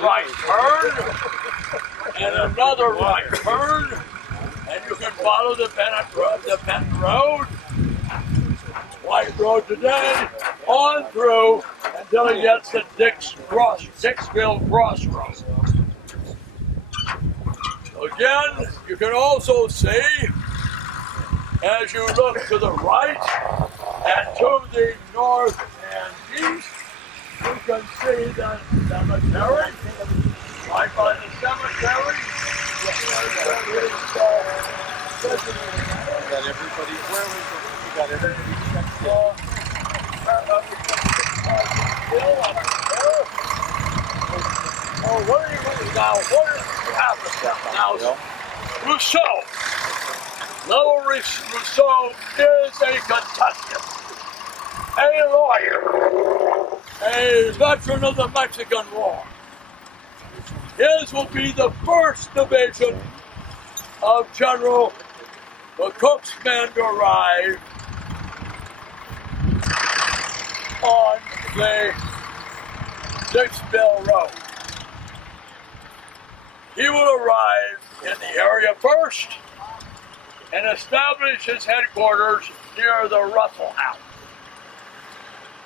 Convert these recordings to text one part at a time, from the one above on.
right turn, and another right turn, and you can follow the Mnt Road, White Road today, on through until he gets to Dixville Crossroads. Again, you can also see, as you look to the right and to the north and east, you can see the cemetery. Right by the cemetery, Got everybody. Where we go? You got everybody checked in. What are you now? What is happening now? Rousseau. Little Rousseau is a contestant, a lawyer, a veteran of the Mexican War. His will be the first division of General McCook's men to arrive on the Dixville Road. He will arrive in the area first and establish his headquarters near the Russell House,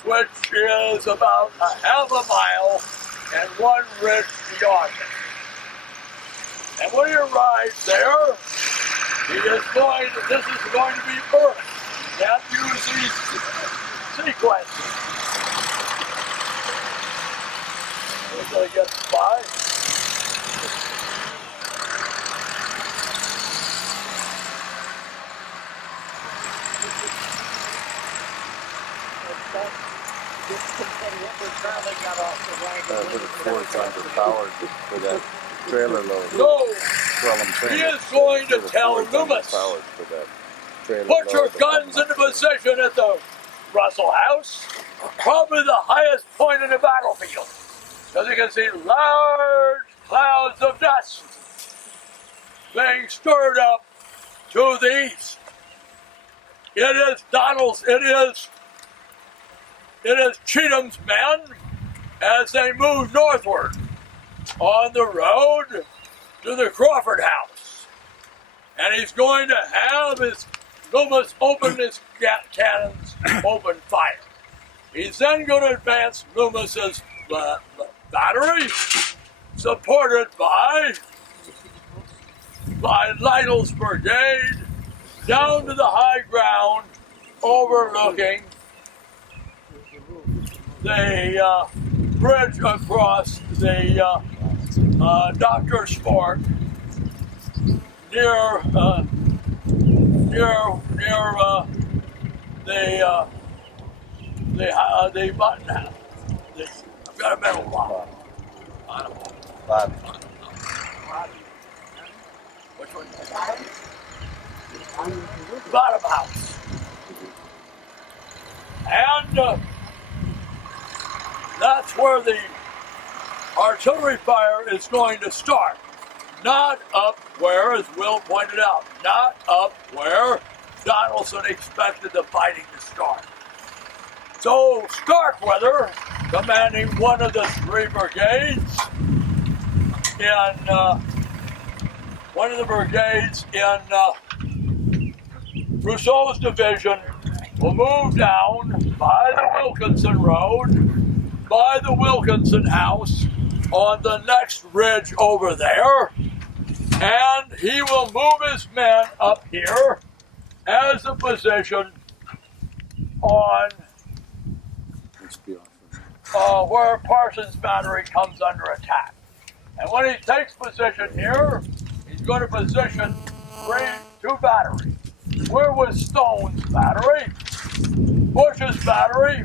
which is about a half a mile and one ridge beyond it. And when he arrives there, this is going to be early. Can't use these sequences. Until he gets by. For that trailer load. No, he is going to tell Loomis, put your guns into position at the Russell House, probably the highest point in the battlefield, because you can see large clouds of dust being stirred up to the east. It is Cheatham's men as they move northward on the road to the Crawford House. And he's going to have Loomis open his cannons, open fire. He's then going to advance Loomis's battery, supported by Lytle's brigade, down to the high ground overlooking the bridge across the Doctor's Fork near the button house. I've got a metal block. Which one? Bottom house. And that's where the artillery fire is going to start. Not up where, as Will pointed out, not up where Donaldson expected the fighting to start. So Starkweather, commanding one of the three brigades in Rousseau's division, will move down by the Wilkinson Road, by the Wilkinson House, on the next ridge over there, and he will move his men up here as a position on where Parsons Battery comes under attack. And when he takes position here, he's going to position two batteries. Where was Stone's battery? Bush's battery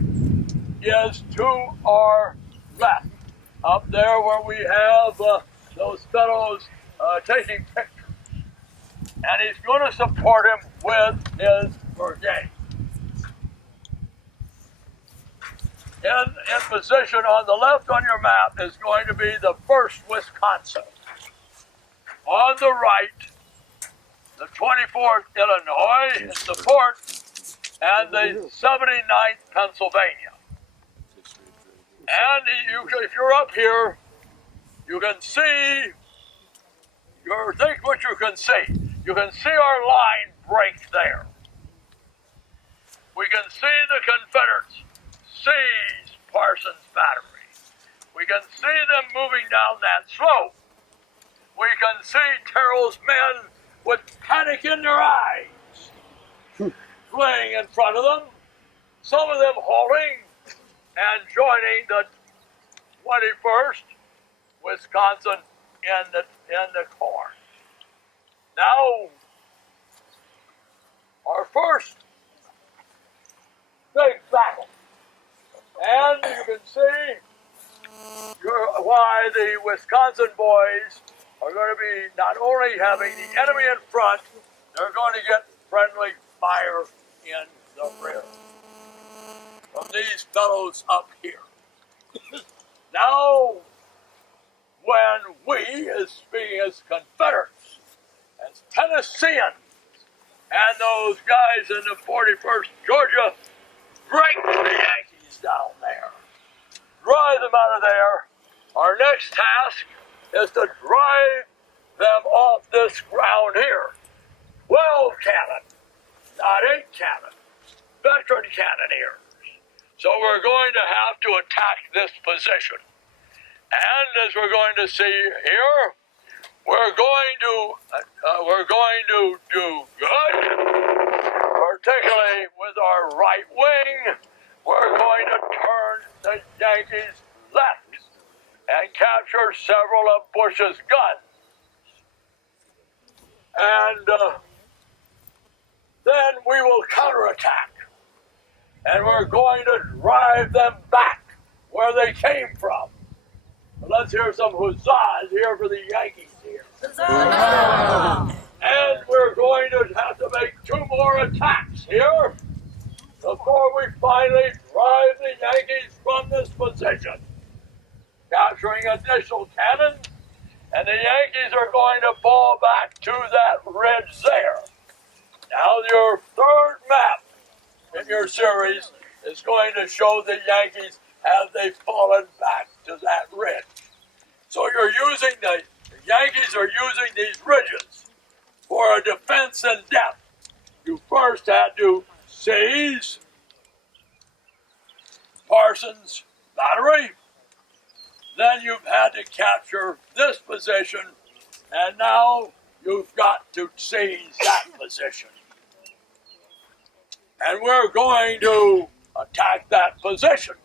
is to our left, up there where we have those fellows taking pictures. And he's going to support him with his brigade. In position on the left on your map is going to be the 1st Wisconsin. On the right, the 24th Illinois in support, and the 79th Pennsylvania. And if you're up here, you can see, think what you can see. You can see our line break there. We can see the Confederates seize Parsons Battery. We can see them moving down that slope. We can see Terrell's men with panic in their eyes, fleeing in front of them, some of them halting and joining the 21st Wisconsin in the corn. Now, our first big battle, and you can see why the Wisconsin boys are going to be not only having the enemy in front, they're going to get friendly fire in the rear from these fellows up here. Now, when we, as speaking as Confederates, as Tennesseans, and those guys in the 41st Georgia, break the Yankees down there, drive them out of there, our next task is to drive them off this ground here. 12 cannon, not 8 cannon, veteran cannoneers. So we're going to have to attack this position. And as we're going to see here, we're going to do good, particularly with our right wing. We're going to turn the Yankees left and capture several of Bush's guns. And then we will counterattack. And we're going to drive them back where they came from. But let's hear some huzzahs here for the Yankees here. Huzzah! And we're going to have to make 2 more attacks here before we finally drive the Yankees from this position. Capturing additional cannon, and the Yankees are going to fall back to that ridge there. Now your third map in your series is going to show the Yankees as they've fallen back to that ridge. So you're using the Yankees are using these ridges for a defense in depth. You first had to seize Parsons Battery. Then you've had to capture this position, and now you've got to seize that position. And we're going to attack that position.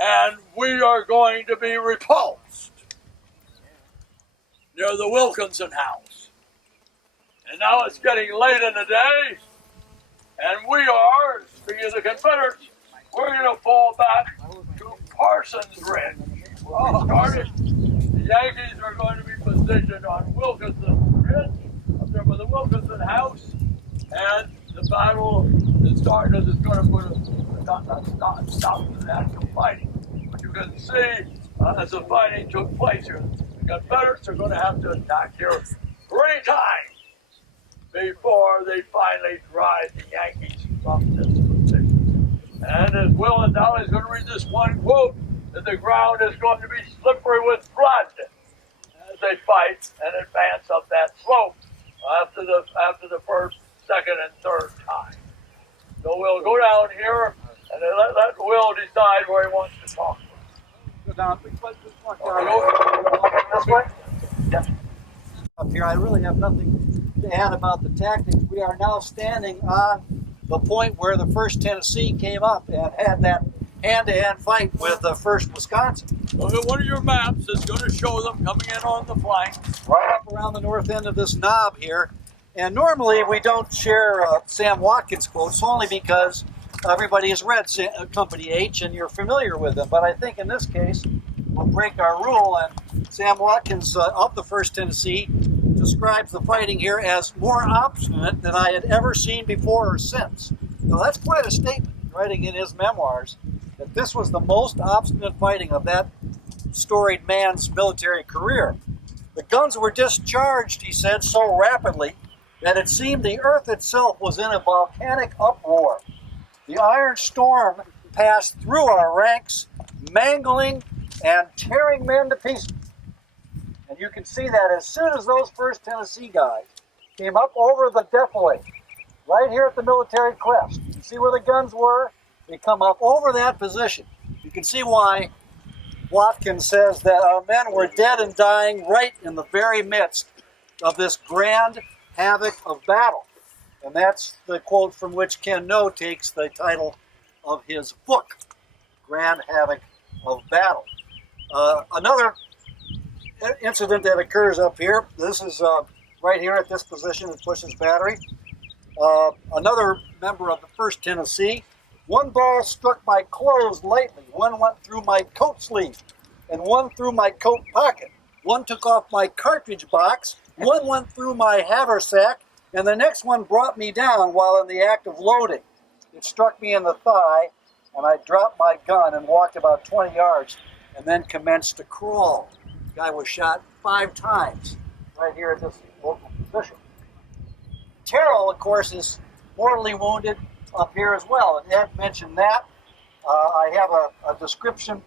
And we are going to be repulsed near the Wilkinson house. And now it's getting late in the day, and we are, speaking of the Confederates, we're going to fall back to Parsons Ridge. Where we started. The Yankees are going to be positioned on Wilkinson Ridge, up there by the Wilkinson house, and the battle is starting. It's going to put a stop to the actual fighting. But you can see as the fighting took place here, the Confederates are going to have to attack here 3 times before they finally drive the Yankees from this position. And as Will and Dolly is going to read this one quote, that the ground is going to be slippery with blood as they fight and advance up that slope after the first, second, and third time. So we'll go down here and let Will decide where he wants to talk. Go down. This way? Yes. Up here, I really have nothing to add about the tactics. We are now standing on the point where the 1st Tennessee came up and had that hand-to-hand fight with the 1st Wisconsin. Look at one of your maps that's going to show them coming in on the flank. Right up around the north end of this knob here. And normally we don't share Sam Watkins quotes only because everybody has read Company H and you're familiar with them. But I think in this case we'll break our rule, and Sam Watkins of the 1st Tennessee describes the fighting here as more obstinate than I had ever seen before or since. Now that's quite a statement, writing in his memoirs that this was the most obstinate fighting of that storied man's military career. The guns were discharged, he said, so rapidly that it seemed the earth itself was in a volcanic uproar. The iron storm passed through our ranks, mangling and tearing men to pieces. And you can see that as soon as those 1st Tennessee guys came up over the defilade, right here at the military crest. You can see where the guns were. They come up over that position. You can see why Watkins says that our men were dead and dying right in the very midst of this grand havoc of battle. And that's the quote from which Ken No takes the title of his book, Grand Havoc of Battle. Another incident that occurs up here, this is right here at this position at Bush's Battery. Another member of the 1st Tennessee. One ball struck my clothes lightly. One went through my coat sleeve, and one through my coat pocket. One took off my cartridge box. One went through my haversack, and the next one brought me down while in the act of loading. It struck me in the thigh, and I dropped my gun and walked about 20 yards, and then commenced to crawl. The guy was shot 5 times right here at this local position. Terrell, of course, is mortally wounded up here as well, and Ed mentioned that. I have a description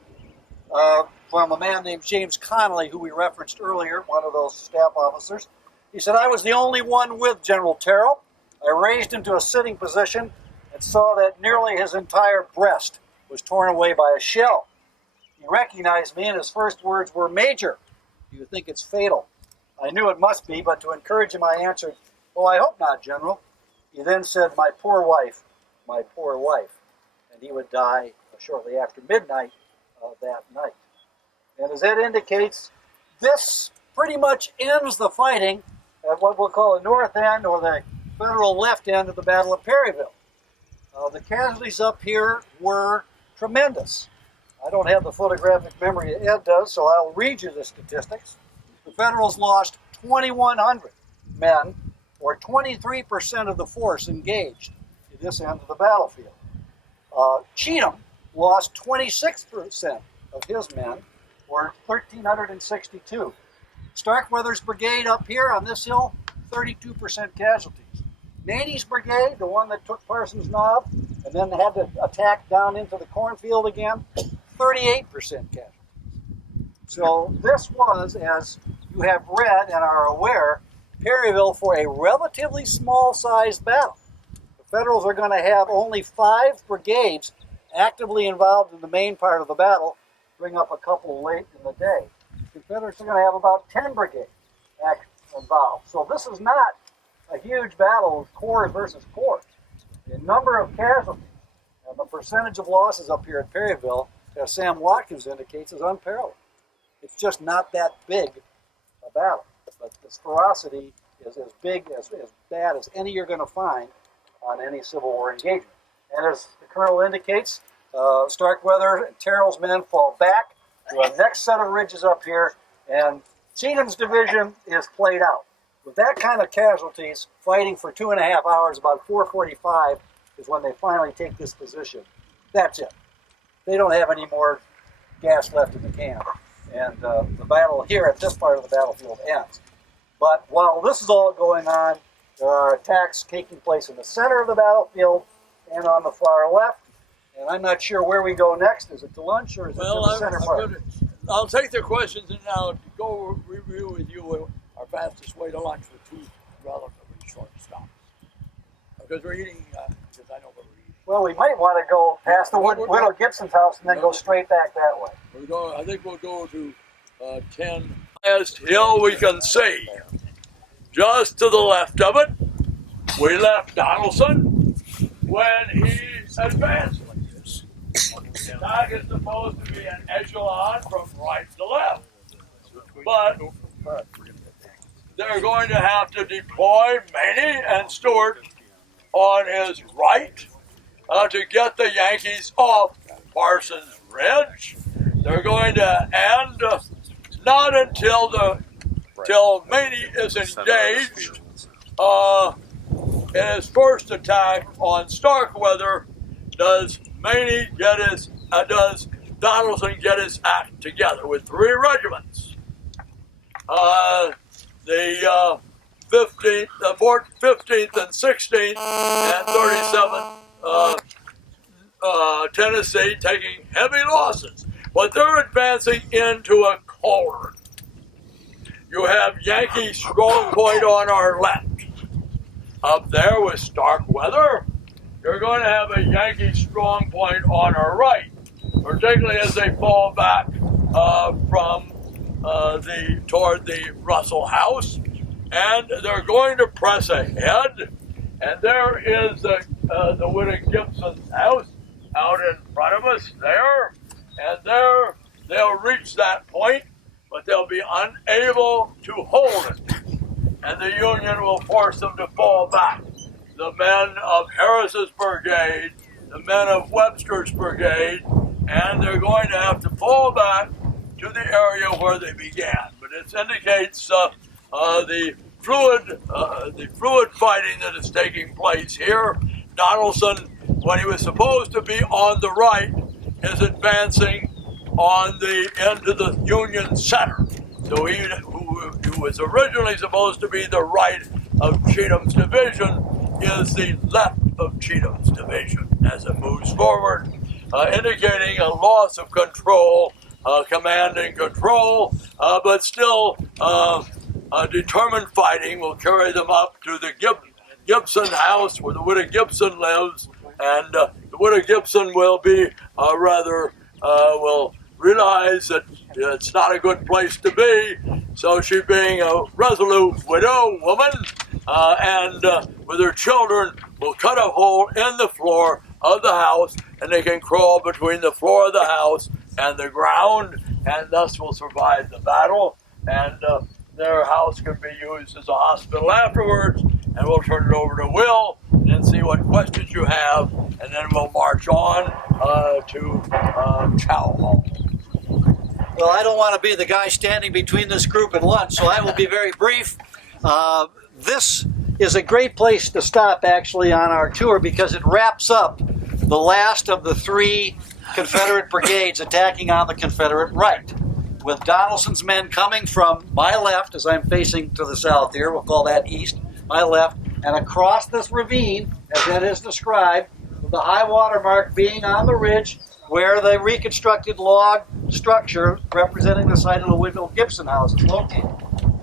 from a man named James Connolly, who we referenced earlier, one of those staff officers. He said, I was the only one with General Terrell. I raised him to a sitting position and saw that nearly his entire breast was torn away by a shell. He recognized me, and his first words were, Major, do you think it's fatal? I knew it must be, but to encourage him, I answered, well, I hope not, General. He then said, my poor wife, my poor wife. And he would die shortly after midnight that night. And as Ed indicates, this pretty much ends the fighting at what we'll call the north end or the Federal left end of the Battle of Perryville. The casualties up here were tremendous. I don't have the photographic memory that Ed does, so I'll read you the statistics. The Federals lost 2,100 men, or 23% of the force engaged at this end of the battlefield. Cheatham lost 26% of his men, or 1,362. Starkweather's brigade up here on this hill, 32% casualties. Nady's brigade, the one that took Parsons Knob and then had to attack down into the cornfield again, 38% casualties. So this was, as you have read and are aware, Perryville for a relatively small-sized battle. The Federals are going to have only 5 brigades actively involved in the main part of the battle, bring up a couple late in the day. The Confederates are going to have about 10 brigades involved. So this is not a huge battle of corps versus corps. The number of casualties and the percentage of losses up here at Perryville, as Sam Watkins indicates, is unparalleled. It's just not that big a battle. But this ferocity is as big, as bad as any you're going to find on any Civil War engagement. And as the Colonel indicates, Starkweather and Terrell's men fall back to a next set of ridges up here, and Cheatham's division is played out. With that kind of casualties, fighting for 2.5 hours, about 4:45 is when they finally take this position. That's it. They don't have any more gas left in the can. And the battle here at this part of the battlefield ends. But while this is all going on, there are attacks taking place in the center of the battlefield and on the far left. And I'm not sure where we go next. Is it to lunch or is it to the center part? I'll take the questions and now go review with you our fastest way to lunch with 2 relatively short stops. Because we're eating, because I know where we're eating. Well, we might want to go past the Widow Gibson's house and then go straight back that way. I think we'll go to 10. Highest hill we can see. Just to the left of it, we left Donaldson when he advanced. The attack is supposed to be an echelon from right to left. But they're going to have to deploy Maney and Stewart on his right to get the Yankees off Parsons Ridge. They're going to end not until Maney is engaged in his first attack on Starkweather. Does Donaldson get his act together with 3 regiments? The 15th, the 15th and 16th and 37th Tennessee taking heavy losses. but they're advancing into a cauldron. You have Yankee Strong Point on our left. Up there with Starkweather, you're going to have a Yankee Strong Point on our right, particularly as they fall back toward the Russell House, and they're going to press ahead. And there is the Whittier Gibson house out in front of us there, and there they'll reach that point, but they'll be unable to hold it, and the Union will force them to fall back. The men of Harris's brigade, the men of Webster's brigade, and they're going to have to fall back to the area where they began. But it indicates the fluid fighting that is taking place here. Donaldson, when he was supposed to be on the right, is advancing on the end of the Union center. So he, who was originally supposed to be the right of Cheatham's division, is the left of Cheatham's division as it moves forward, indicating a loss of control, command and control, but still determined fighting will carry them up to the Gibson house where the Whittier Gibson lives, and the Whittier Gibson will be will realize that it's not a good place to be, so she, being a resolute widow woman, and with her children, will cut a hole in the floor of the house, and they can crawl between the floor of the house and the ground, and thus will survive the battle, and their house can be used as a hospital afterwards, and we'll turn it over to Will and see what questions you have, and then we'll march on to Chow Hall. Well, I don't want to be the guy standing between this group and lunch, so I will be very brief. This is a great place to stop, actually, on our tour because it wraps up the last of the three Confederate brigades attacking on the Confederate right, with Donaldson's men coming from my left, as I'm facing to the south here, we'll call that east, my left, and across this ravine, as it is described, with the high water mark being on the ridge where the reconstructed log structure representing the site of the Whittier Gibson house is located.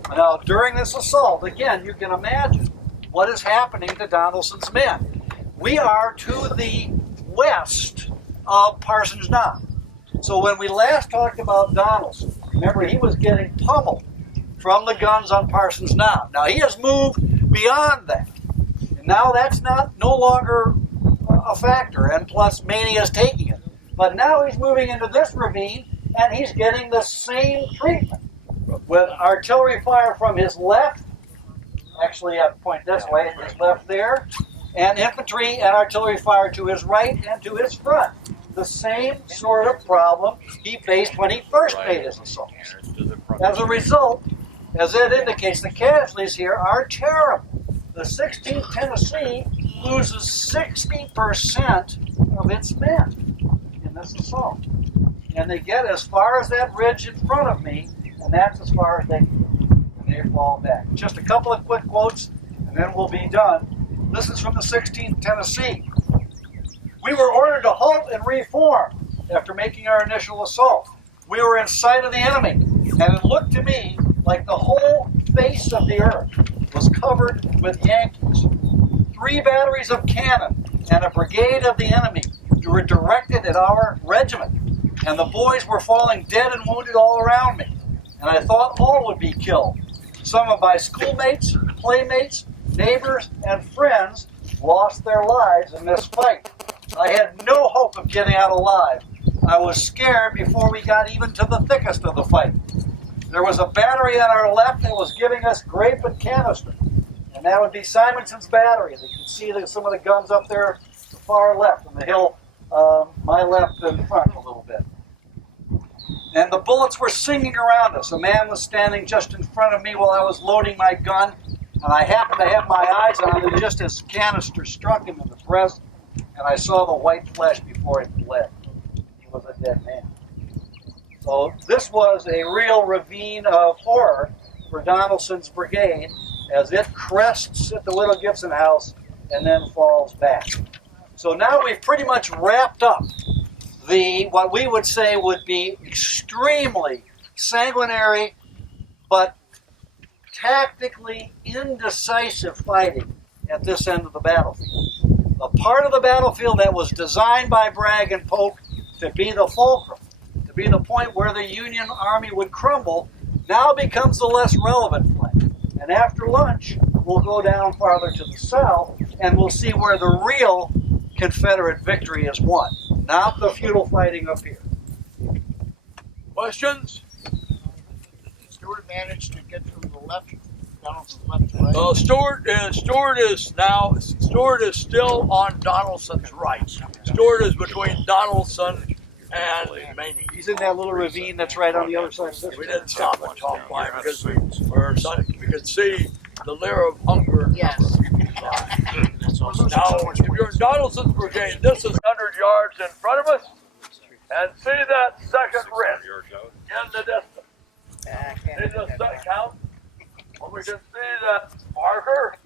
Now, during this assault, again, you can imagine what is happening to Donaldson's men. We are to the west of Parsons Knob. So when we last talked about Donaldson, remember he was getting pummeled from the guns on Parsons Knob. Now he has moved beyond that. And now that's no longer a factor, and plus Mania is taking it. But now he's moving into this ravine, and he's getting the same treatment with artillery fire from his left. Actually, I point this way, his left there, and infantry and artillery fire to his right and to his front. The same sort of problem he faced when he first made his assault. As a result, as it indicates, the casualties here are terrible. The 16th Tennessee loses 60% of its men in this assault. And they get as far as that ridge in front of me, and that's as far as they can go. And they fall back. Just a couple of quick quotes, and then we'll be done. This is from the 16th Tennessee. We were ordered to halt and reform after making our initial assault. We were in sight of the enemy, and it looked to me like the whole face of the earth was covered with Yankees. 3 batteries of cannon and a brigade of the enemy were directed at our regiment, and the boys were falling dead and wounded all around me, and I thought all would be killed. Some of my schoolmates, playmates, neighbors, and friends lost their lives in this fight. I had no hope of getting out alive. I was scared before we got even to the thickest of the fight. There was a battery on our left that was giving us grape and canister, and that would be Simonson's battery. You can see some of the guns up there, the far left on the hill, my left in front a little bit. And the bullets were singing around us. A man was standing just in front of me while I was loading my gun, and I happened to have my eyes on him just as canister struck him in the breast, and I saw the white flesh before he bled. He was a dead man. So this was a real ravine of horror for Donaldson's brigade as it crests at the Whittier Gibson house and then falls back. So now we've pretty much wrapped up what we would say would be extremely sanguinary, but tactically indecisive fighting at this end of the battlefield. The part of the battlefield that was designed by Bragg and Polk to be the fulcrum, to be the point where the Union Army would crumble, now becomes the less relevant flank. And after lunch, we'll go down farther to the south, and we'll see where the real Confederate victory is won, not the futile fighting up here. Questions? Stewart managed to get from the left, Donaldson's left to right. Stewart is still on Donaldson's right. Stewart is between Donaldson and Maney. He's in that little ravine that's right on the other side of this. We didn't stop and talk by because we could see the leer of hunger. Yes. Now, if you're in Donaldson's brigade, this is 100 yards in front of us, and see that second ridge in the distance. See the second count? When we can see that marker,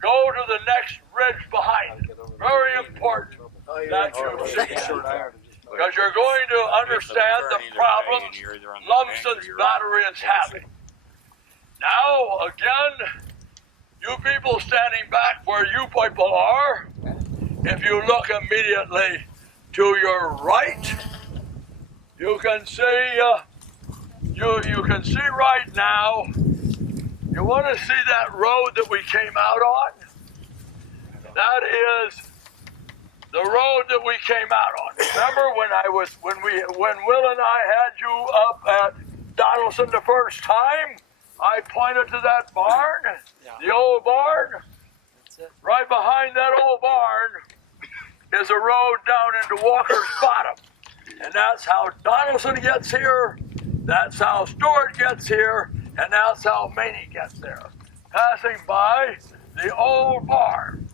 go to the next ridge behind it. Very important that you see it. Because you're going to understand the problems Lumsden's battery is having. Now, again, you people standing back where you people are, if you look immediately to your right, you can see you can see right now. You want to see that road that we came out on? That is the road that we came out on. Remember when Will and I had you up at Donaldson the first time? I pointed to that barn, the old barn. That's it. Right behind that old barn is a road down into Walker's Bottom. And that's how Donaldson gets here, that's how Stewart gets here, and that's how Maney gets there. Passing by the old barn.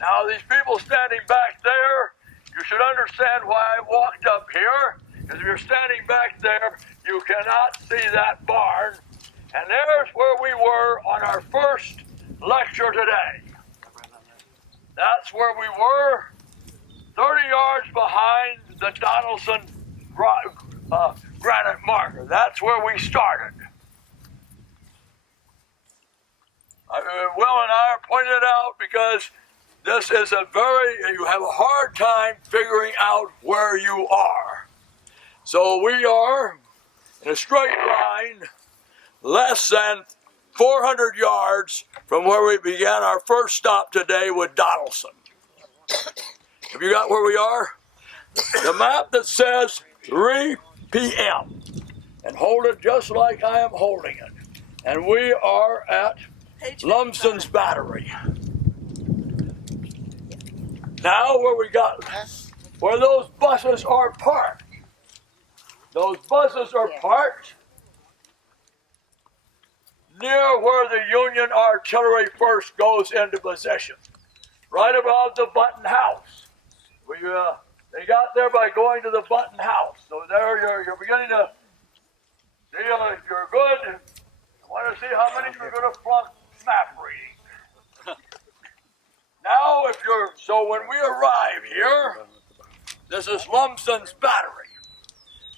Now these people standing back there, you should understand why I walked up here, because if you're standing back there, you cannot see that barn. And there's where we were on our first lecture today. That's where we were, 30 yards behind the Donaldson granite marker. That's where we started. Will and I are pointing it out because this is you have a hard time figuring out where you are. So we are in a straight line, less than 400 yards from where we began our first stop today with Donaldson. Have you got where we are? The map that says 3 p.m. and hold it just like I am holding it. And we are at Lumsden's battery. Now where those buses are parked. Those buses are parked near where the Union artillery first goes into position, right above the Button House. They got there by going to the Button House. So there you're beginning to see if you're good. I want to see how many you're going to flunk map reading. Now, so when we arrive here, this is Lumsden's battery.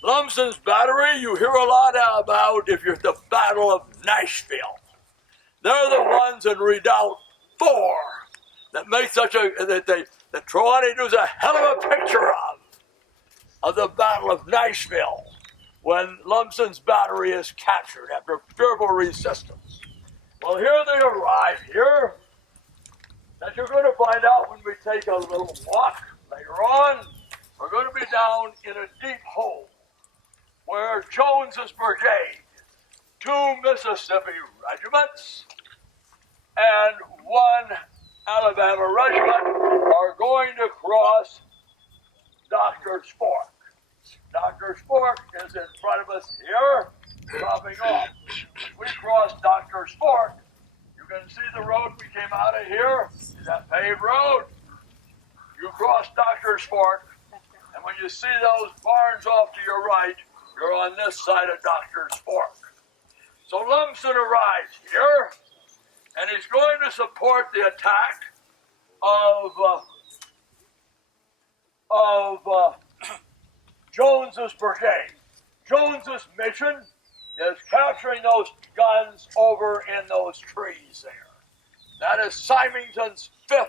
Lumsden's battery, you hear a lot about if you're at the Battle of Nashville. They're the ones in Redoubt 4 that make that Trelawney does a hell of a picture of the Battle of Nashville when Lumsden's battery is captured after fearful resistance. Well, here they arrive here. That you're going to find out when we take a little walk later on. We're going to be down in a deep hole where Jones's brigade, 2 Mississippi regiments, and 1 Alabama regiment are going to cross Doctor's Fork. Doctor's Fork is in front of us here, dropping off. We cross Doctor's Fork. You can see the road we came out of here. Is that paved road? You cross Doctor's Fork, and when you see those barns off to your right, you're on this side of Doctor's Fork. So Lumsden arrives here, and he's going to support the attack of Jones's brigade. Jones's mission is capturing those guns over in those trees there. That is Symington's 5th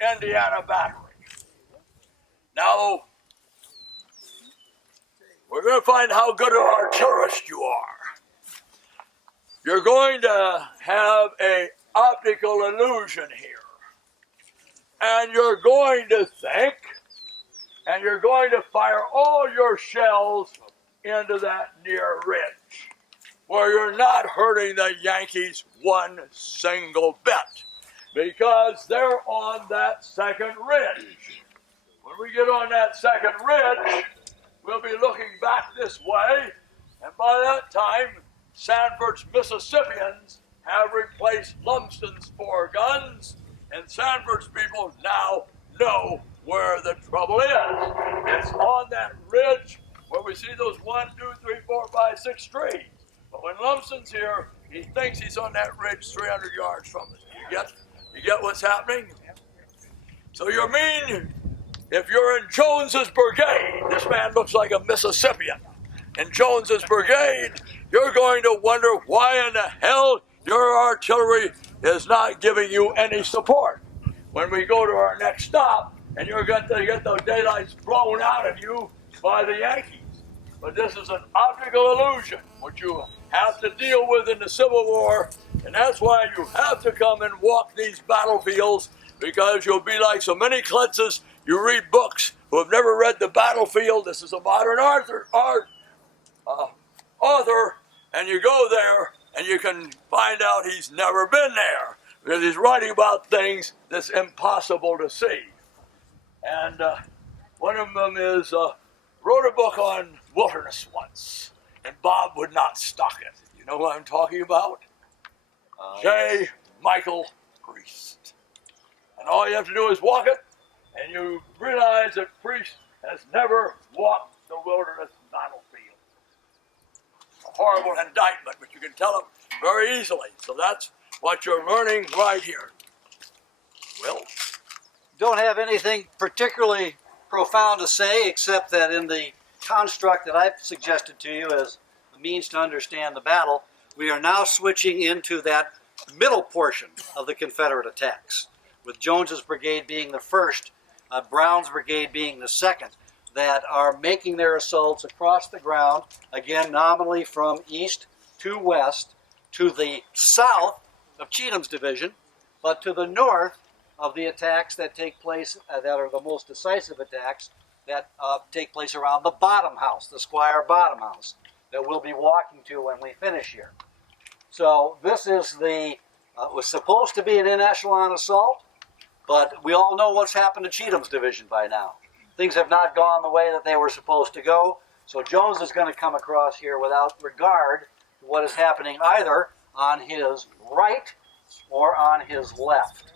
Indiana Battery. Now, we're going to find how good an artillerist you are. You're going to have an optical illusion here. And you're going to think, and you're going to fire all your shells into that near ridge, where you're not hurting the Yankees one single bit, because they're on that second ridge. When we get on that second ridge, we'll be looking back this way, and by that time, Sanford's Mississippians have replaced Lumsden's 4 guns, and Sanford's people now know where the trouble is. It's on that ridge where we see those 1, 2, 3, 4, 5, 6 trees. But when Lumsden's here, he thinks he's on that ridge 300 yards from it. You get what's happening? So you mean if you're in Jones's brigade, this man looks like a Mississippian. In Jones's brigade, you're going to wonder why in the hell your artillery is not giving you any support. When we go to our next stop, and you're going to get those daylights blown out of you by the Yankees. But this is an optical illusion, which you have to deal with in the Civil War, and that's why you have to come and walk these battlefields, because you'll be like so many klitzes. You read books who have never read the battlefield. This is a modern author, and you go there, and you can find out he's never been there, because he's writing about things that's impossible to see. And one of them is, wrote a book on wilderness once, and Bob would not stock it. You know what I'm talking about? J. Michael Priest. And all you have to do is walk it, and you realize that Priest has never walked the wilderness battlefield. A horrible indictment, but you can tell it very easily. So that's what you're learning right here. Will? Don't have anything particularly profound to say, except that in the construct that I've suggested to you as a means to understand the battle, we are now switching into that middle portion of the Confederate attacks, with Jones's brigade being the first, Brown's brigade being the second, that are making their assaults across the ground, again nominally from east to west, to the south of Cheatham's division, but to the north of the attacks that take place, that are the most decisive attacks, that take place around the Bottom House, the Squire Bottom House, that we'll be walking to when we finish here. So this is was supposed to be an in-echelon assault, but we all know what's happened to Cheatham's division by now. Things have not gone the way that they were supposed to go, so Jones is going to come across here without regard to what is happening either on his right or on his left.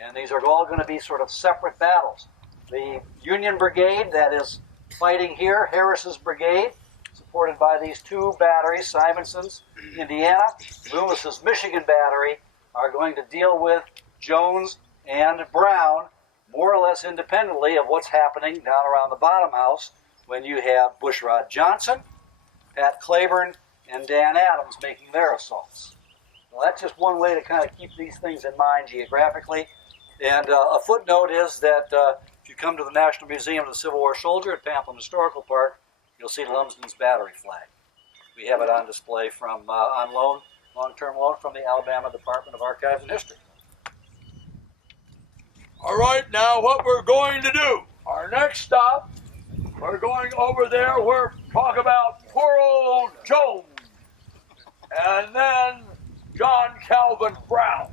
And these are all going to be sort of separate battles. The Union Brigade that is fighting here, Harris's Brigade, supported by these 2 batteries, Simonson's, Indiana, Loomis's Michigan Battery, are going to deal with Jones and Brown more or less independently of what's happening down around the Bottom House when you have Bushrod Johnson, Pat Claiborne, and Dan Adams making their assaults. Well, that's just one way to kind of keep these things in mind geographically. And a footnote is that if you come to the National Museum of the Civil War Soldier at Pamplin Historical Park, you'll see Lumsden's battery flag. We have it on display from on loan, long-term loan from the Alabama Department of Archives and History. All right, now what we're going to do, our next stop, we're going over there where talk about poor old Jones, and then John Calvin Brown.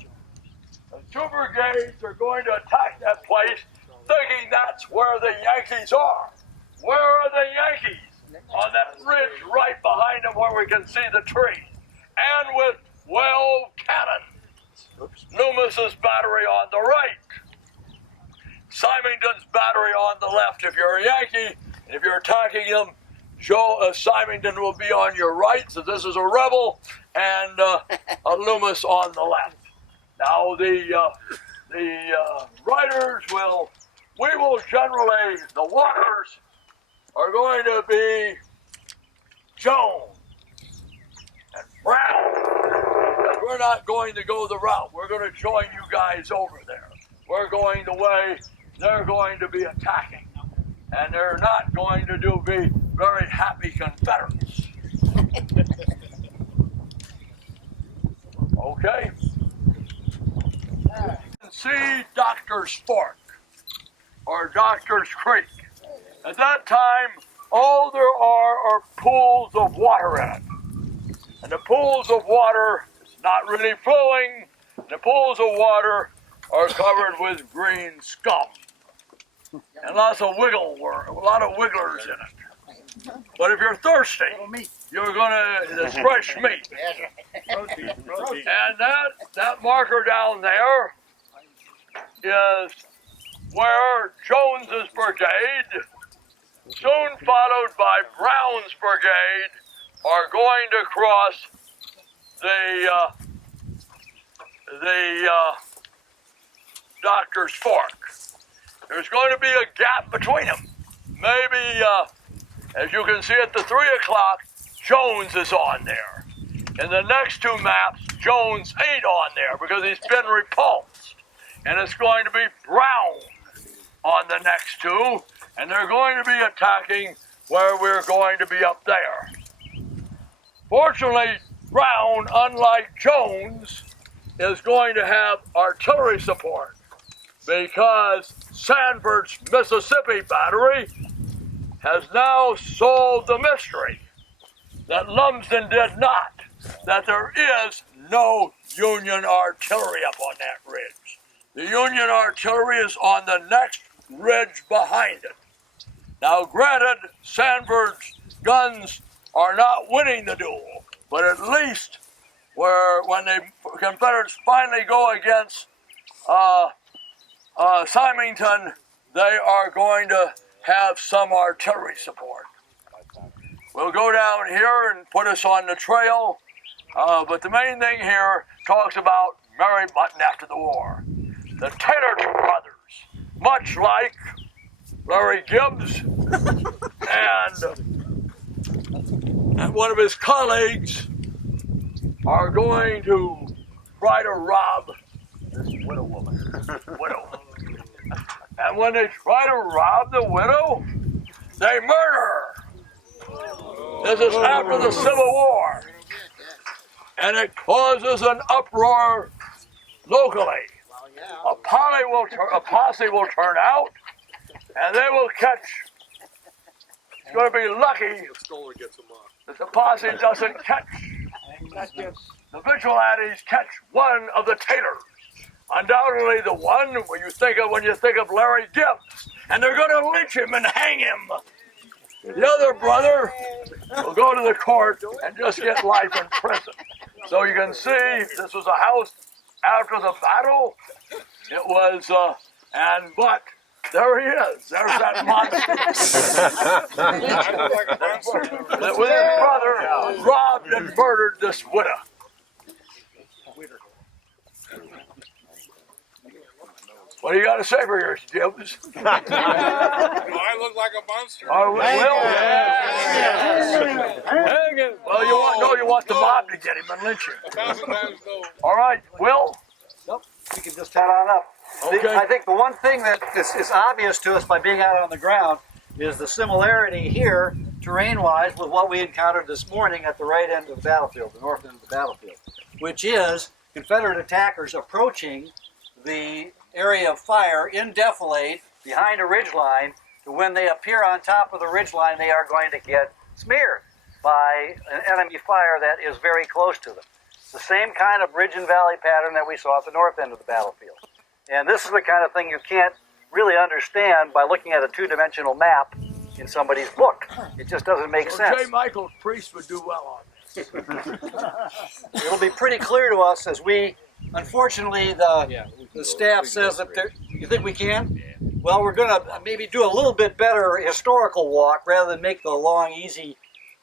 The 2 brigades are going to attack that place thinking that's where the Yankees are. Where are the Yankees? On that ridge right behind them where we can see the trees. And with 12 cannons. Loomis's battery on the right. Symington's battery on the left if you're a Yankee. And if you're attacking them, Symington will be on your right, so this is a rebel, and a Loomis on the left. Now the writers we will generally, the waters are going to be Jones and Brown. We're not going to go the route. We're going to join you guys over there. We're going the way they're going to be attacking. And they're not going to be very happy Confederates. Okay? See Doctor's Fork or Doctor's Creek. At that time, all there are pools of water in it. And the pools of water is not really flowing. The pools of water are covered with green scum. And lots of a lot of wigglers in it. But if you're thirsty, you're there's fresh meat. And that marker down there is where Jones's brigade, soon followed by Brown's brigade, are going to cross the Doctor's Fork. There's going to be a gap between them. Maybe, as you can see at the 3 o'clock, Jones is on there. In the next two maps, Jones ain't on there because he's been repulsed. And it's going to be Brown on the next two, and they're going to be attacking where we're going to be up there. Fortunately, Brown, unlike Jones, is going to have artillery support because Sanford's Mississippi battery has now solved the mystery that Lumsden did not, that there is no Union artillery up on that ridge. The Union artillery is on the next ridge behind it. Now, granted, Sanford's guns are not winning the duel, but at least when the Confederates finally go against Symington, they are going to have some artillery support. We'll go down here and put us on the trail, but the main thing here talks about Mary Mutton after the war. The Taylor brothers, much like Larry Gibbs and one of his colleagues, are going to try to rob this widow woman. And when they try to rob the widow, they murder her. This is after the Civil War. And it causes an uproar locally. A posse will turn out, and they will catch. It's going to be lucky that the posse doesn't catch. The vigilantes catch one of the Taylors. Undoubtedly the one when you think of Larry Gibbs, and they're going to lynch him and hang him. The other brother will go to the court and just get life in prison. So you can see this was a house after the battle. It was, but there he is. There's that monster. That with his brother robbed and murdered this widow. What do you got to say for yours, Gibbs? I look like a monster. Oh, well, you want the mob to get him and lynch him. 1,000 times no. All right, Will? Nope, we can just head on up. Okay. I think the one thing that is obvious to us by being out on the ground is the similarity here, terrain-wise, with what we encountered this morning at the right end of the battlefield, the north end of the battlefield, which is Confederate attackers approaching the area of fire in defilade behind a ridgeline. When they appear on top of the ridgeline, they are going to get smeared by an enemy fire that is very close to them. It's the same kind of ridge and valley pattern that we saw at the north end of the battlefield. And this is the kind of thing you can't really understand by looking at a two-dimensional map in somebody's book. It just doesn't make sense. J. Michael Priest would do well on this. It'll be pretty clear to us as we, unfortunately, the staff says that you think we can? Well, we're going to maybe do a little bit better historical walk rather than make the long, easy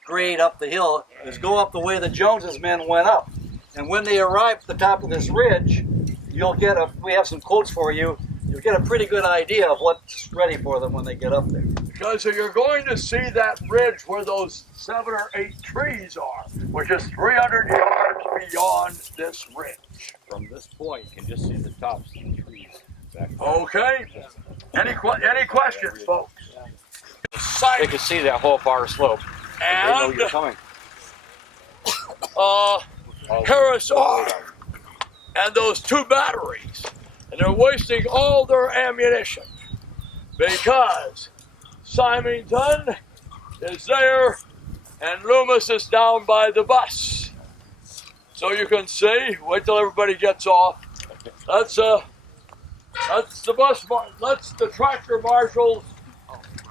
grade up the hill, is go up the way the Jones's men went up. And when they arrive at the top of this ridge, you'll get we have some quotes for you, you'll get a pretty good idea of what's ready for them when they get up there. Because you're going to see that ridge where those 7 or 8 trees are, which is 300 yards beyond this ridge. From this point, you can just see the tops of the trees back there. Okay? Any questions, folks? They can see that whole far slope. They know And you're coming. Harris R. and those 2 batteries. And they're wasting all their ammunition because Symington is there and Loomis is down by the bus. So you can see, wait till everybody gets off. That's the bus, that's the tractor marshals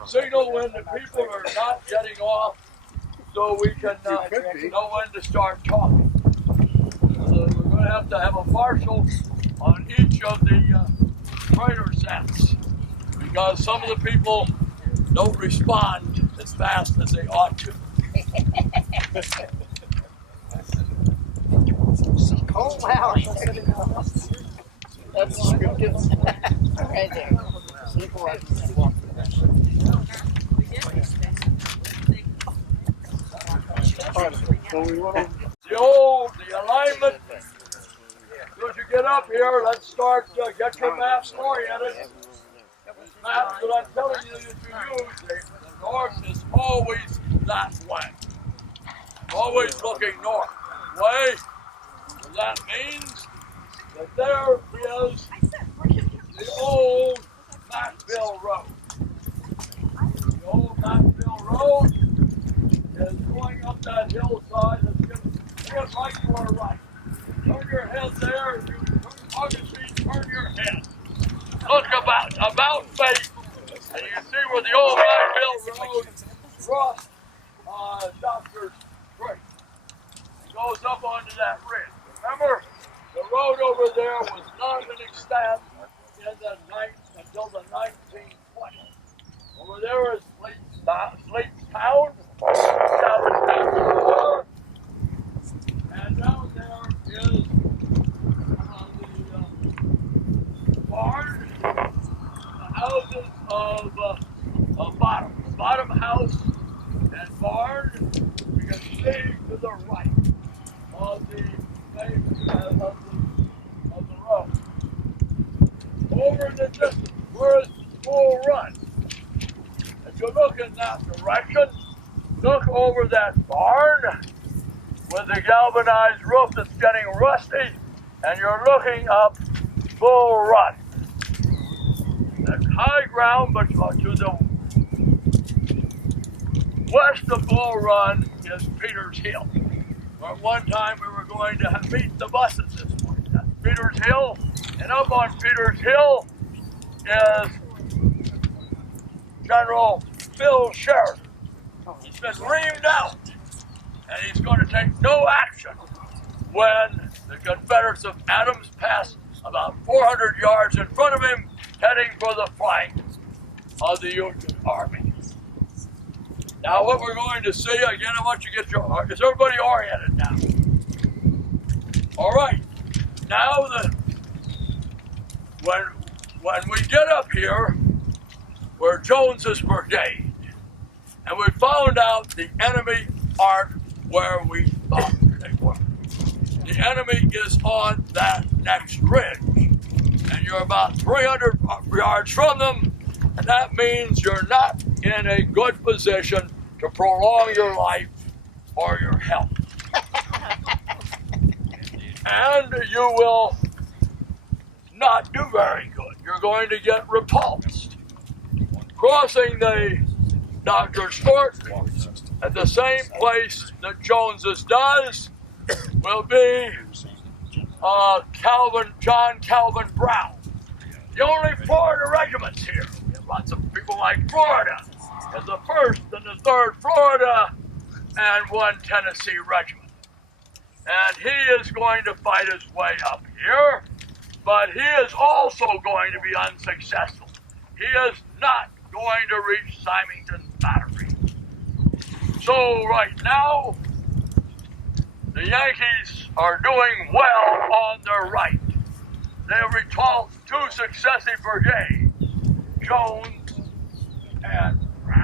signal when the people are not getting off so we can know when to start talking. So we're going to have a marshal on each of the trainer sets because some of the people don't respond as fast as they ought to. Oh, wow. That's good. Right there. The alignment. As you get up here, let's start, get your maps oriented. These maps that I'm telling you to use, the north is always that way. Always looking north. Way. That means that there is the old Mattville Road. The old Mattville Road is going up that hillside. It's right to our right. Turn your head there. Augustine, turn your head. Look about face, and you see where the old Mattville Road crosses Doctor's Creek. It goes up onto that ridge. Remember, the road over there was not an extent until the 1920s. Over there is Sleep's Town, and down there is the barn, the houses of bottom house and barn. You can see to the right of the road. Over in the distance, where is Bull Run? If you look in that direction, look over that barn with the galvanized roof that's getting rusty, and you're looking up Bull Run. That's high ground, but to the west of Bull Run is Peters Hill. Where one time we were going to meet the buses this morning. That's Peters Hill, and up on Peters Hill is General Phil Sheridan. He's been reamed out, and he's going to take no action when the Confederates of Adams pass about 400 yards in front of him, heading for the flank of the Union Army. Now what we're going to see, again, I want you to get is everybody oriented now? All right, now when we get up here, we're Jones's brigade, and we found out the enemy aren't where we thought they were. The enemy is on that next ridge, and you're about 300 yards from them, and that means you're not in a good position to prolong your life or your health. And you will not do very good. You're going to get repulsed. Crossing the Doctor's Fort at the same place that Jones's does will be John Calvin Brown. The only Florida regiments here. We have lots of people like Florida. There's the 1st and the 3rd Florida and 1 Tennessee regiment. And he is going to fight his way up here, but he is also going to be unsuccessful. He is not going to reach Symington's battery. So right now, the Yankees are doing well on their right. They have repulsed 2 successive brigades, Jones and Brown.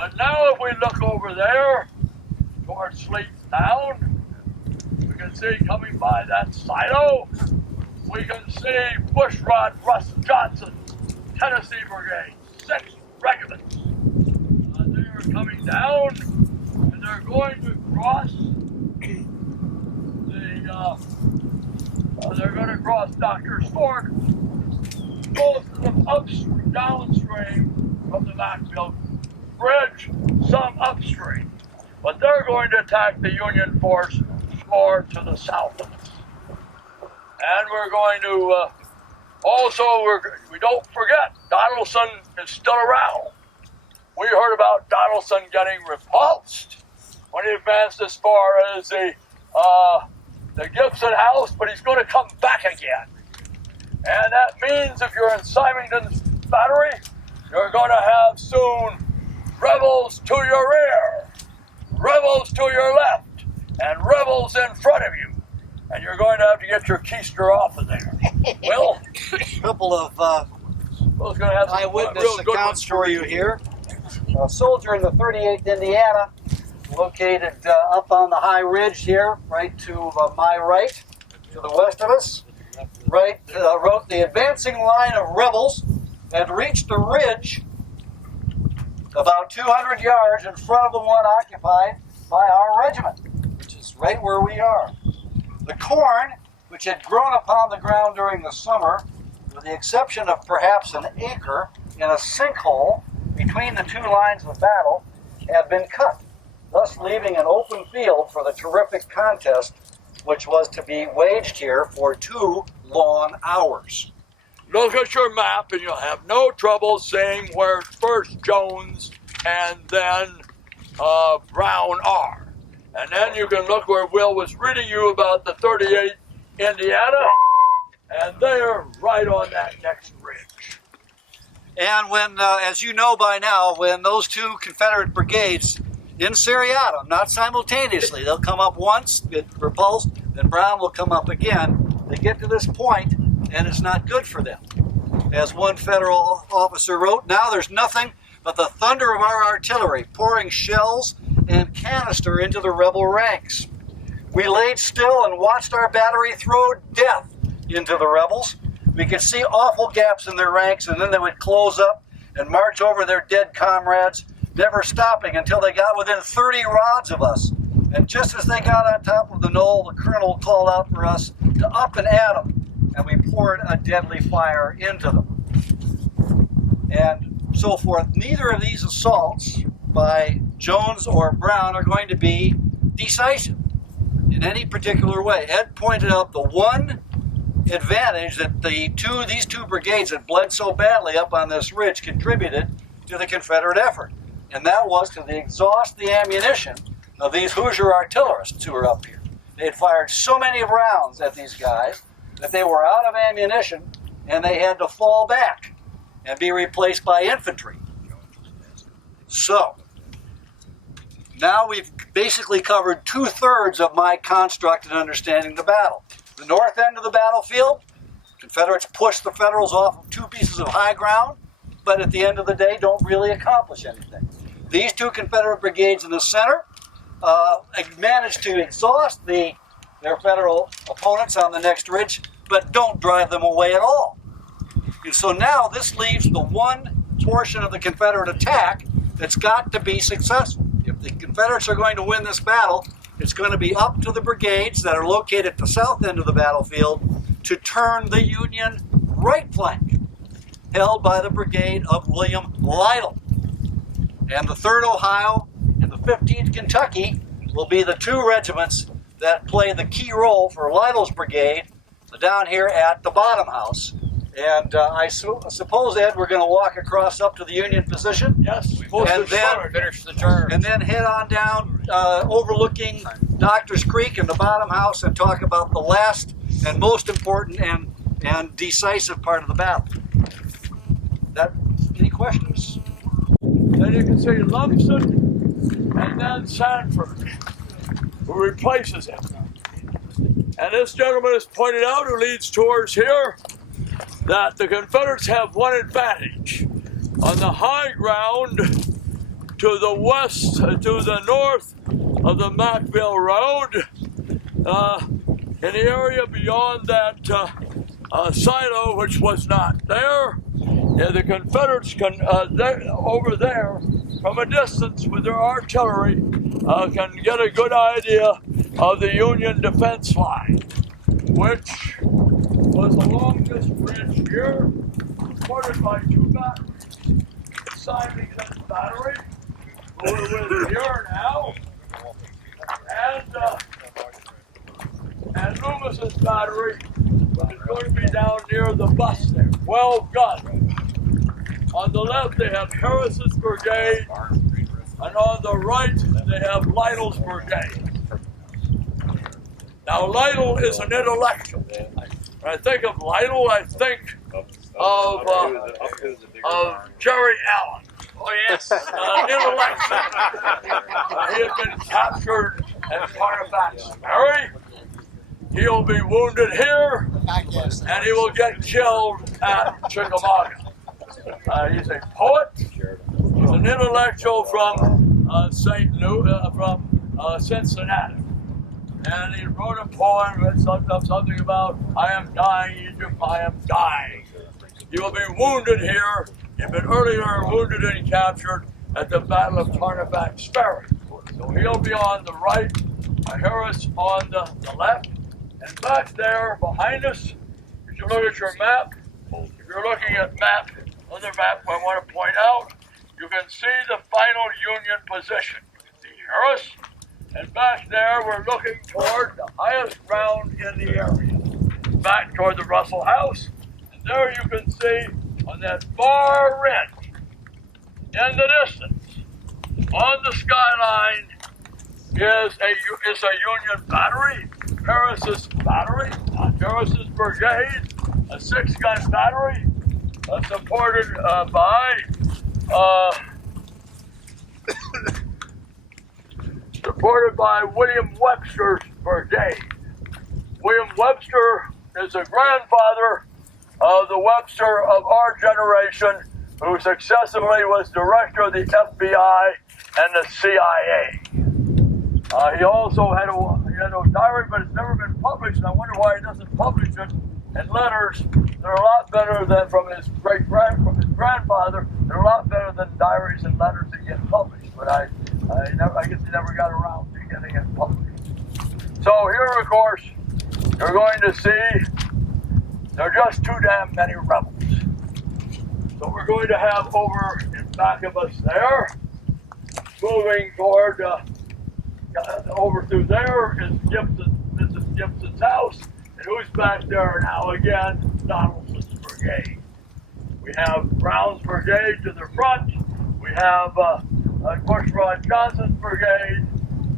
But now if we look over there towards Sleep Town, we can see coming by that silo, we can see Bushrod Russ Johnson's Tennessee Brigade, 6 regiments. They are coming down, and they're going to cross Dr. Stork, both of them downstream from the Macfield Bridge, some upstream. But they're going to attack the Union force more to the south of us. And we're going to we don't forget, Donaldson is still around. We heard about Donaldson getting repulsed when he advanced as far as the Gibson House, but he's going to come back again. And that means if you're in Symington's battery, you're going to have soon rebels to your rear, rebels to your left, and rebels in front of you. And you're going to have to get your keister off of there. Well, A couple of Will's going to have some eyewitness real good accounts ones for you here. A soldier in the 38th Indiana, located up on the high ridge here, right to my right, to the west of us, wrote the advancing line of rebels had reached the ridge about 200 yards in front of the one occupied by our regiment, which is right where we are. The corn, which had grown upon the ground during the summer, with the exception of perhaps an acre in a sinkhole between the two lines of battle, had been cut, thus leaving an open field for the terrific contest which was to be waged here for 2 long hours. Look at your map and you'll have no trouble saying where first Jones and then Brown are. And then you can look where Will was reading you about the 38th Indiana, and they're right on that next ridge. And when, as you know by now, when those two Confederate brigades in seriatim, not simultaneously, they'll come up once, get repulsed, then Brown will come up again. They get to this point, and it's not good for them. As one federal officer wrote, now there's nothing but the thunder of our artillery pouring shells and canister into the rebel ranks. We laid still and watched our battery throw death into the rebels. We could see awful gaps in their ranks, and then they would close up and march over their dead comrades, never stopping until they got within 30 rods of us. And just as they got on top of the knoll, the colonel called out for us to up and at them, and we poured a deadly fire into them. And so forth. Neither of these assaults by Jones or Brown are going to be decisive in any particular way. Ed pointed out the one advantage that these two brigades that bled so badly up on this ridge contributed to the Confederate effort, and that was to exhaust the ammunition of these Hoosier artillerists who were up here. They had fired so many rounds at these guys that they were out of ammunition, and they had to fall back and be replaced by infantry. So, now we've basically covered 2/3 of my construct in understanding the battle. The north end of the battlefield, Confederates pushed the Federals off of 2 pieces of high ground, but at the end of the day don't really accomplish anything. These 2 Confederate brigades in the center managed to exhaust their Federal opponents on the next ridge, but don't drive them away at all. And so now this leaves the one portion of the Confederate attack that's got to be successful. If the Confederates are going to win this battle, it's going to be up to the brigades that are located at the south end of the battlefield to turn the Union right flank, held by the brigade of William Lytle. And the 3rd Ohio and the 15th Kentucky will be the 2 regiments that play the key role for Lytle's brigade down here at the bottom house. And I suppose, Ed, we're going to walk across up to the Union position. Yes, and then Finish the turn. And then head on down, overlooking Doctor's Creek and the bottom house, and talk about the last and most important and decisive part of the battle. Any questions? Then you can see Lumsden and then Sanford, who replaces him. And this gentleman has pointed out, who leads towards here, that the Confederates have one advantage. On the high ground, to the west, to the north of the Macville Road. In the area beyond that silo, which was not there, the Confederates can, over there, from a distance with their artillery, can get a good idea of the Union defense line, which was along this ridge here, supported by two batteries. Symington Battery, who is here now, and Loomis's battery is going to be down near the bus there. 12 guns. On the left they have Harris's brigade, and on the right they have Lytle's brigade. Now Lytle is an intellectual. When I think of Lytle, I think of Jerry Allen. Oh yes, intellectual. He had been captured at Carnivax Ferry. He'll be wounded here, and he will get killed at Chickamauga. He's a poet. He's an intellectual from Cincinnati, and he wrote a poem that summed up something about "I am dying, Egypt, I am dying." He will be wounded here. He'd been earlier wounded and captured at the Battle of Carnivax Ferry. So he'll be on the right, Harris on the left. And back there behind us, if you look at your map, if you're looking at other map I want to point out, you can see the final Union position. The Harris, and back there we're looking toward the highest ground in the area. Back toward the Russell House, and there you can see on that far ridge, in the distance, on the skyline, is a Union battery, Harris's battery, Harris's brigade, a 6-gun battery, supported by William Webster's brigade. William Webster is the grandfather of the Webster of our generation, who successively was director of the FBI and the CIA. He also had a diary, but it's never been published, and I wonder why he doesn't publish it in letters. They're a lot better than from his grandfather. They're a lot better than diaries and letters that get published. But I guess he never got around to getting it published. So here, of course, you're going to see there are just too damn many rebels. So we're going to have over in back of us there, moving toward over through there is Mrs. Gibson's house, and who's back there now again? Donaldson's brigade. We have Brown's brigade to the front. We have Bushrod Johnson's brigade.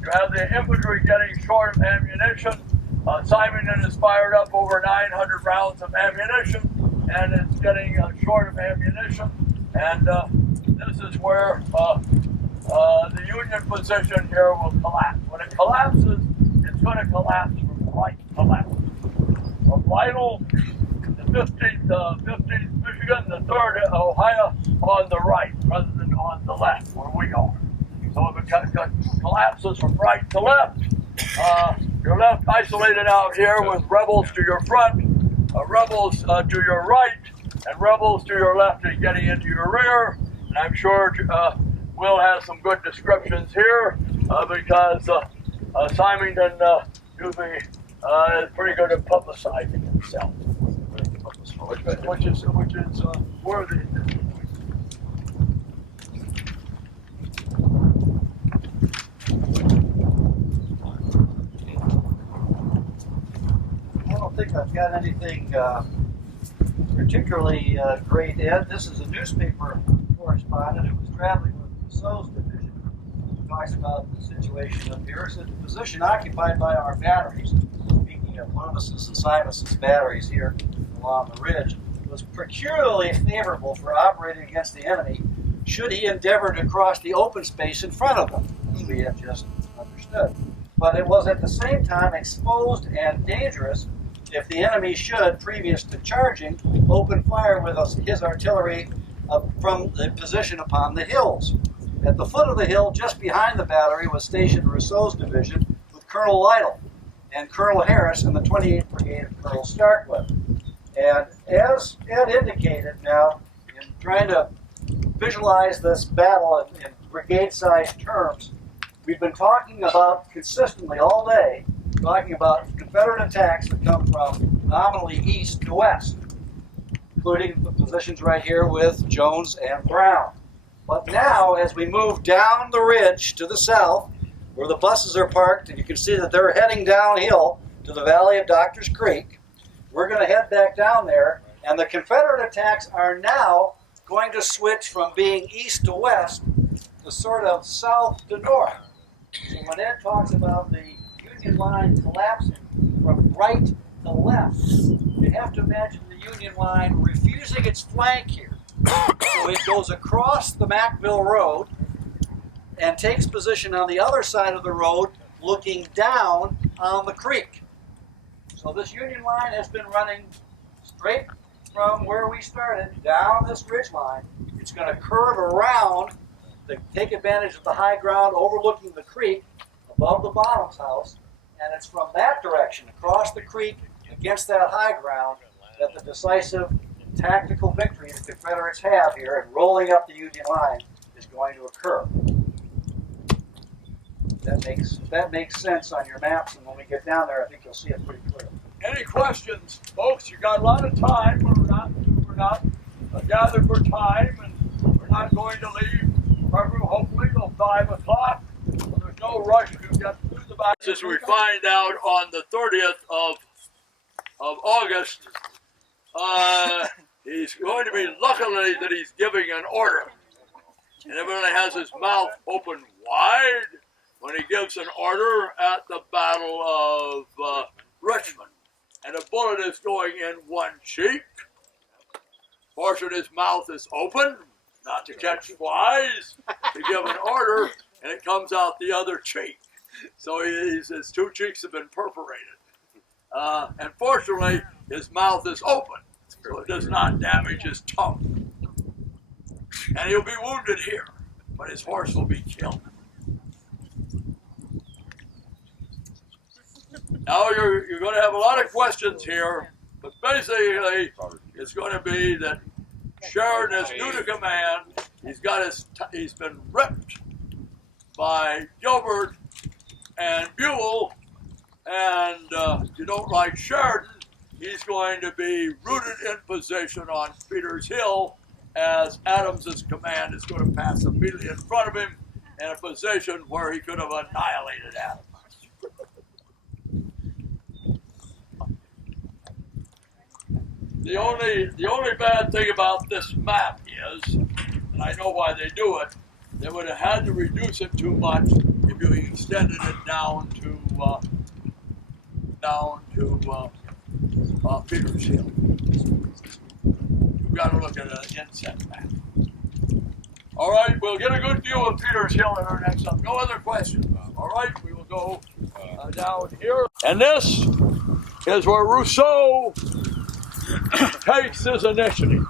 You have the infantry getting short of ammunition. Symington has fired up over 900 rounds of ammunition, and it's getting short of ammunition. And this is where the Union position here will collapse. When it collapses, it's going to collapse from right to left. From Lytle, the 15th Michigan, the 3rd Ohio on the right rather than on the left where we are. So if it collapses from right to left, you're left isolated out here with rebels to your front, rebels to your right, and rebels to your left and getting into your rear. And I'm sure Will has some good descriptions here because Symington usually is pretty good at publicizing himself, which is worthy. I don't think I've got anything particularly great, Ed. This is a newspaper correspondent who was traveling with Rousseau's division. He talks about the situation up here. It said the position occupied by our batteries, speaking of Loomis's and Simon's batteries here along the ridge, was peculiarly favorable for operating against the enemy should he endeavor to cross the open space in front of them, as we have just understood. But it was at the same time exposed and dangerous if the enemy should, previous to charging, open fire with his artillery from the position upon the hills. At the foot of the hill, just behind the battery, was stationed Rousseau's division with Colonel Lytle and Colonel Harris and the 28th Brigade of Colonel Starkweather. And as Ed indicated now, in trying to visualize this battle in brigade-sized terms, we've been talking about consistently all day, talking about Confederate attacks that come from nominally east to west, including the positions right here with Jones and Brown. But now, as we move down the ridge to the south, where the buses are parked, and you can see that they're heading downhill to the valley of Doctors Creek, we're going to head back down there, and the Confederate attacks are now going to switch from being east to west to sort of south to north. So when Ed talks about the Union line collapsing from right to left, you have to imagine the Union line refusing its flank here. So it goes across the Macville Road and takes position on the other side of the road looking down on the creek. So this Union line has been running straight from where we started down this ridge line. It's going to curve around to take advantage of the high ground overlooking the creek above the Bottoms house, and it's from that direction, across the creek, against that high ground, that the decisive tactical victory the Confederates have here in rolling up the Union line is going to occur. That makes sense on your maps, and when we get down there, I think you'll see it pretty clearly. Any questions, folks? You got a lot of time. We're not gathered for time, and we're not going to leave Perryville hopefully till 5 o'clock. So there's no rush to get through the back. As we find out on the 30th of August, he's going to be luckily that he's giving an order, and everybody has his mouth open wide when he gives an order at the Battle of Richmond. And a bullet is going in one cheek. Fortunately, his mouth is open, not to catch flies, to give an order, and it comes out the other cheek. So his two cheeks have been perforated. And fortunately, his mouth is open, so it does not damage his tongue. And he'll be wounded here, but his horse will be killed. Now you're going to have a lot of questions here, but basically it's going to be that Sheridan is new to command. He's been ripped by Gilbert and Buell, and if you don't like Sheridan, he's going to be rooted in position on Peters Hill, as Adams's command is going to pass immediately in front of him in a position where he could have annihilated Adams. The only bad thing about this map is, and I know why they do it, they would have had to reduce it too much if you extended it down to Peters Hill. You've got to look at an inset map. All right, we'll get a good view of Peters Hill in our next up. No other questions. All right, we will go down here. And this is where Rousseau takes his initiative.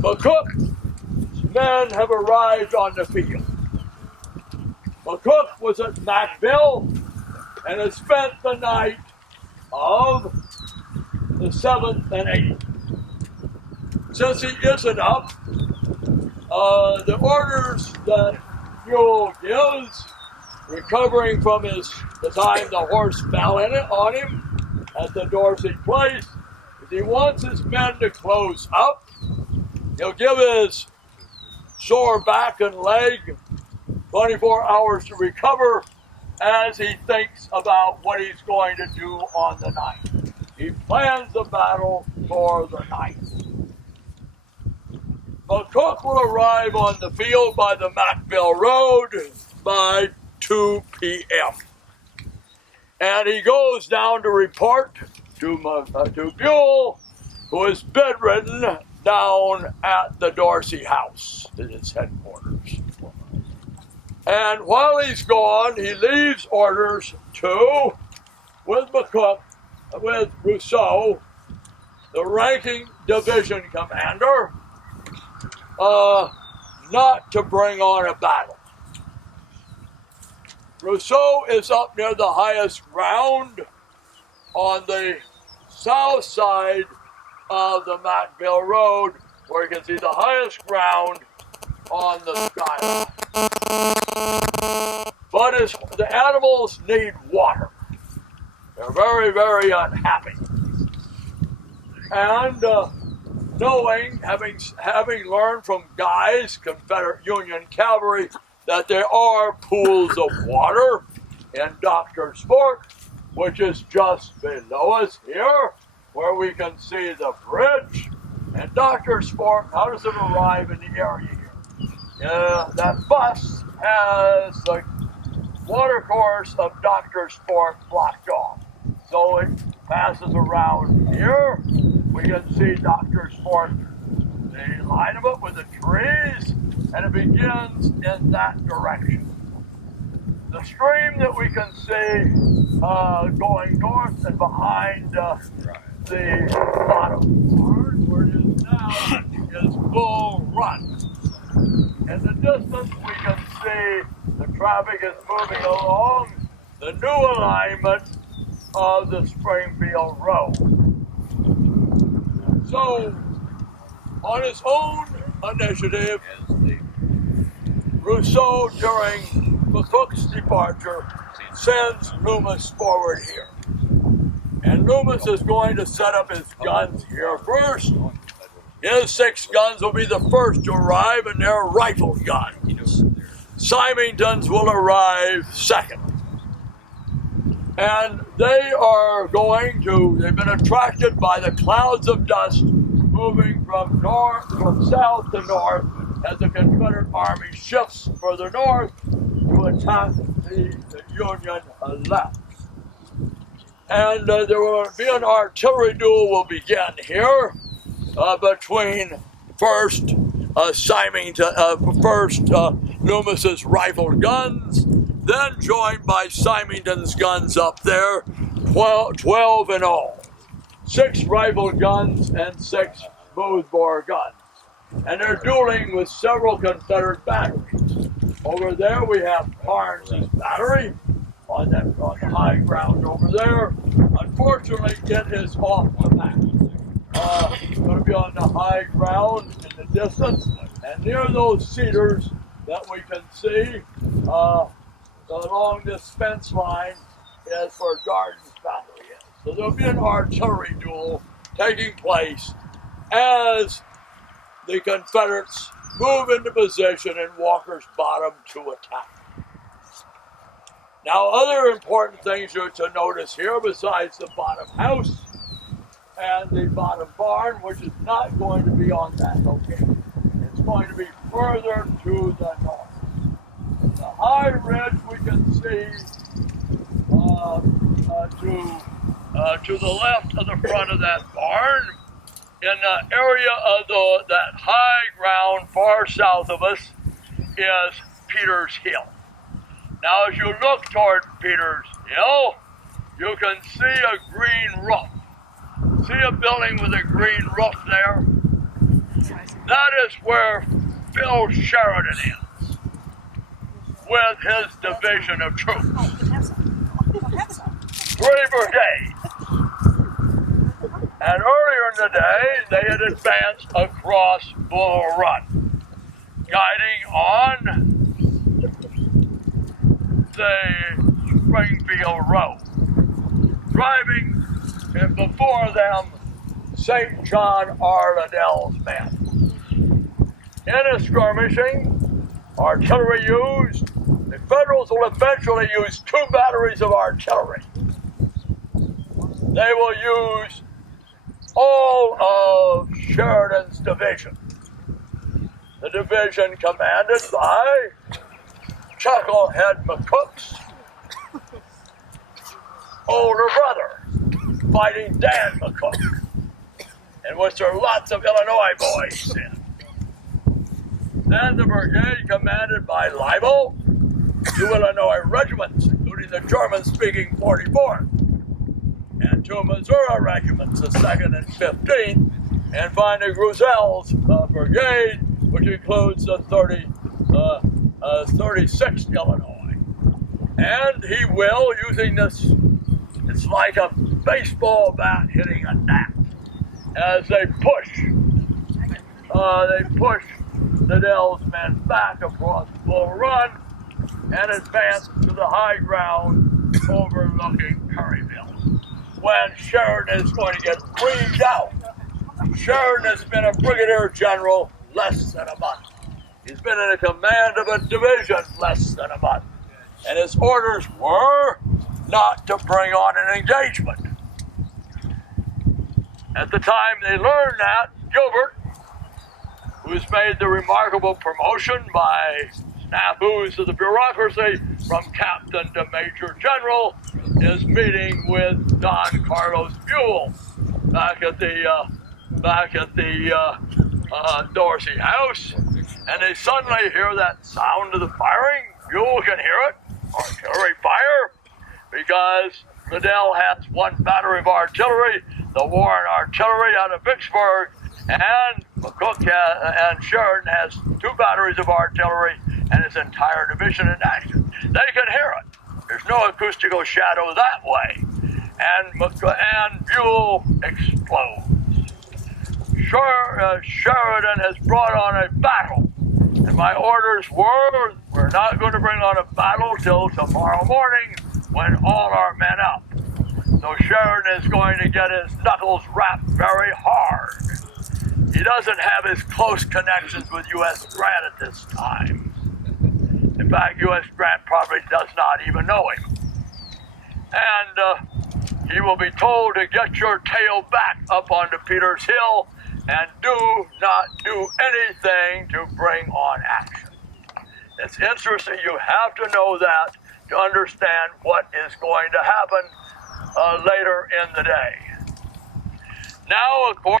McCook's men have arrived on the field. McCook was at Macville and has spent the night of the 7th and 8th. Since he isn't up, the orders that Buell gives, recovering from the time the horse fell on him at the Dorsey place, if he wants his men to close up, he'll give his sore back and leg 24 hours to recover as he thinks about what he's going to do on the 9th. He plans the battle for the 9th. McCook will arrive on the field by the Macville Road by 2 p.m. And he goes down to report to Buell, who is bedridden down at the Dorsey house, in his headquarters. And while he's gone, he leaves orders with McCook, with Rousseau, the ranking division commander, not to bring on a battle. Rousseau is up near the highest ground on the south side of the Mantville Road, where you can see the highest ground on the skyline. But the animals need water. They're very, very unhappy. And knowing, having learned from guys, Confederate Union cavalry, that there are pools of water in Doctor's Fork, which is just below us here, where we can see the bridge. And Doctor's Fork, how does it arrive in the area here? That bus has the watercourse of Doctor's Fork blocked off. So it passes around here. We can see Doctor's Fork, the line of it with the trees, and it begins in that direction. The stream that we can see going north and behind the bottom part, where it is now, is Bull Run. In the distance, we can see the traffic is moving along the new alignment of the Springfield Road. So, on his own initiative, Rousseau, during McCook's departure, sends Loomis forward here. And Loomis is going to set up his guns here first. His 6 guns will be the first to arrive, and they're rifle guns. Symington's will arrive second. And they've been attracted by the clouds of dust moving from south to north as the Confederate Army shifts further north to attack the Union left. And there will be an artillery duel will begin here between first Loomis's rifled guns, then joined by Symington's guns up there, 12 in all. 6 rifled guns and 6 smoothbore guns. And they're dueling with several Confederate batteries. Over there we have Barnes' battery on the high ground over there. Unfortunately, it is off the map. It's going to be on the high ground in the distance, and near those cedars that we can see along this fence line is where Garden's battery is. So there'll be an artillery duel taking place as the Confederates move into position in Walker's Bottom to attack. Now, other important things to notice here, besides the bottom house and the bottom barn, which is not going to be on that location. It's going to be further to the north. The high ridge we can see to the left of the front of that barn. In the area of that high ground far south of us is Peters Hill. Now, as you look toward Peters Hill, you can see a green roof. See a building with a green roof there? That is where Phil Sheridan is with his division of troops. 3 brigades. And earlier in the day, they had advanced across Bull Run, guiding on the Springfield Road, driving before them St. John R. Liddell's men. In a skirmishing, artillery used. The Federals will eventually use 2 batteries of artillery. They will use all of Sheridan's division. The division commanded by Chucklehead McCook's older brother, fighting Dan McCook, in which there are lots of Illinois boys in. Then the brigade commanded by Libel, 2 Illinois regiments, including the German-speaking 44th, and 2 Missouri regiments, the 2nd and 15th, and finally Gruzel's brigade which includes the 36th Illinois. And he will, using this, it's like a baseball bat hitting a net, as they push Liddell's men back across Bull Run and advance to the high ground overlooking Perryville. When Sheridan is going to get breathed out. Sheridan has been a brigadier general less than a month. He's been in the command of a division less than a month. And his orders were not to bring on an engagement. At the time they learned that, Gilbert, who's made the remarkable promotion by snafus of the bureaucracy from captain to major general, is meeting with Don Carlos Buell back at the Dorsey House, and they suddenly hear that sound of the firing. Buell can hear it, artillery fire, because Liddell has one battery of artillery, the Warren Artillery out of Vicksburg, and McCook and Sheridan has 2 batteries of artillery and his entire division in action. They can hear it. There's no acoustical shadow that way. And Buell explodes. Sheridan has brought on a battle. And my orders were, we're not going to bring on a battle till tomorrow morning when all are men up. So Sheridan is going to get his knuckles wrapped very hard. He doesn't have his close connections with U.S. Grant at this time. In fact, U.S. Grant probably does not even know him. And he will be told to get your tail back up onto Peters Hill and do not do anything to bring on action. It's interesting. You have to know that to understand what is going to happen later in the day. Now, of course,